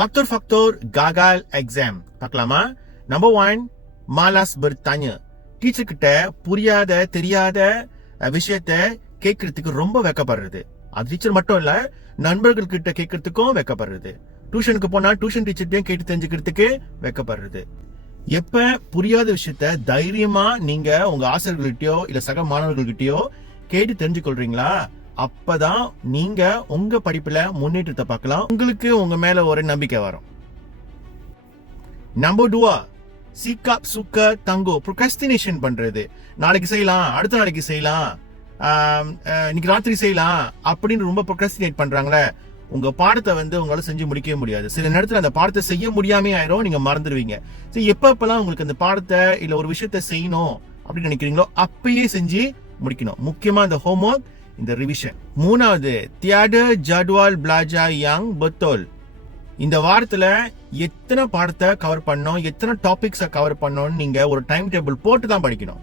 Faktor-faktor gagal exam. பார்க்கலாமா? Number 1, malas bertanya. Teacher கிட்ட புரியாத தெரியாத விஷயத்த கேட்கறதுக்கு ரொம்ப வெக்கப்படுறது. அது டீச்சர் மட்டும் இல்ல, நண்பர்கள் கிட்ட கேட்கறதுக்கும் வெக்கப்படுறது. டியூஷனுக்கு போனா டியூஷன் டீச்சர்ட்டையும் கேட்டு தெரிஞ்சுக்கிறதுக்கு வெக்கப்படுறது. எப்ப புரியாத விஷயத்த தைரியமா நீங்க உங்க ஆசிரியர்கள்கிட்டயோ இல்ல சக மாணவர்கள்கிட்டயோ கேட்டு தெரிஞ்சு கொள்றீங்களா, அப்பதான் நீங்க உங்க படிப்புல முன்னேற்றத்தை பார்க்கலாம். உங்களுக்கு உங்க மேல ஒரு நம்பிக்கை வரும். Number 2, sikap suka tangguh. procrastination பண்றது. நாளைக்கு செய்யலாம், அடுத்த நாளைக்கு செய்யலாம், இன்னைக்கு ராத்திரி செய்யலாம் அப்படின்னு ரொம்ப procrastinate பண்றாங்களே, உங்க பாடத்தை உங்களால செஞ்சு முடிக்கவே முடியாது. சில நேரத்துல அந்த பாடத்தை செய்ய முடியாமே ஆயிரும், நீங்க மறந்துடுவீங்க. சரி, எப்பப்பெல்லாம் உங்களுக்கு அந்த பாடத்தை இல்ல ஒரு விஷயத்த செய்யணும் அப்படின்னு நினைக்கிறீங்களோ அப்பயே செஞ்சு முடிக்கணும். முக்கியமா இந்த ஹோம்ஒர்க், இந்த ரிவிஷன். 3வது, tiada jadual belajar yang betul. இந்த வாரத்துல எத்தனை பாடத்தை கவர் பண்ணோம், எத்தனை டாபிக்ஸை கவர் பண்ணோம், நீங்க ஒரு டைம் டேபிள் போட்டு தான் படிக்கணும்.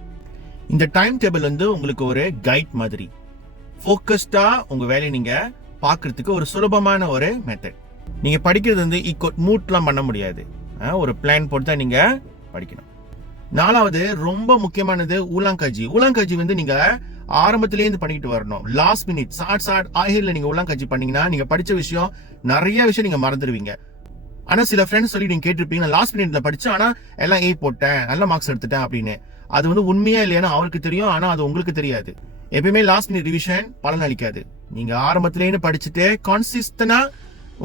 இந்த டைம் டேபிள் உங்களுக்கு ஒரு கைட் மாதிரி. ஃபோக்கஸ்டா உங்க வேலையை நீங்க பாக்குறதுக்கு ஒரு சுலபமான ஒரு மெத்தட். நீங்க படிக்கிறது மூட்லாம் பண்ண முடியாது. ஒரு பிளான் போட்டு தான் நீங்க படிக்கணும். 4வது, ரொம்ப முக்கியமானது ஊலாங்காஜி. ஊலாங்காஜி நீங்க ஆரம்பத்திலேருந்து பண்ணிட்டு வரணும். லாஸ்ட் மினிட் சாட் ஆஹிர்ல நீங்க உள்ளாங்காட்சி பண்ணீங்கன்னா நீங்க படிச்ச விஷயம் நிறைய விஷயம் நீங்க மறந்துடுவீங்க. ஆனா சில ஃப்ரெண்ட்ஸ் சொல்லி நீங்க கேட்டிருப்பீங்க, லாஸ்ட் மினிட்ல படிச்சேன் ஆனா எல்லாம் A போட்டேன், நல்ல மார்க்ஸ் எடுத்துட்டேன் அப்படின்னு. அது உண்மையா இல்லையான்னு அவருக்கு தெரியும், ஆனா அது உங்களுக்கு தெரியாது. எப்பயுமே லாஸ்ட் மினிட் ரிவிஷன் பலன் அளிக்காது. நீங்க ஆரம்பத்திலேருந்து படிச்சுட்டு கான்சிஸ்டன்டா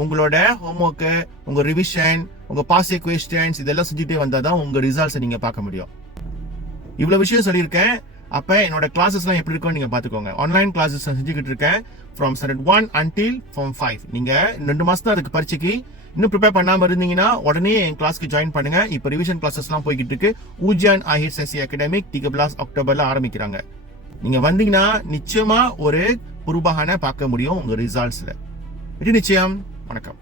உங்களோட ஹோம்ஒர்க்கு, உங்க ரிவிஷன், உங்க பாஸ் குவெஸ்டியன்ஸ் இதெல்லாம் செஞ்சுட்டே வந்தாதான் உங்க ரிசல்ட்ஸ் நீங்க பார்க்க முடியும். இவ்வளவு விஷயம் சொல்லியிருக்கேன். அப்ப என்னோட கிளாஸஸ்லாம் எப்படி இருக்கும் நீங்க பாத்துக்கோங்க. ஆன்லைன் கிளாஸஸ் செஞ்சுக்கிட்டு இருக்கேன் from standard 1 until form 5. நீங்க 2 மாசம் தான் அதுக்கு பரீட்சைக்கு. இன்னும் ப்ரிப்பேர் பண்ணாம இருந்தீங்கன்னா உடனே என் கிளாஸ்க்கு ஜாயின் பண்ணுங்க. இப்ப ரிவிஷன் கிளாஸஸ் எல்லாம் போய்கிட்டு இருக்கு. உஜ்ஜான் ஆஹிர் சசி அகாடமிக் 13 அக்டோபர்ல ஆரம்பிக்கிறாங்க. நீங்க வந்தீங்கன்னா நிச்சயமா ஒரு புருபகான பார்க்க முடியும் உங்க ரிசல்ட்ஸ்ல. இது நிச்சயம். வணக்கம்.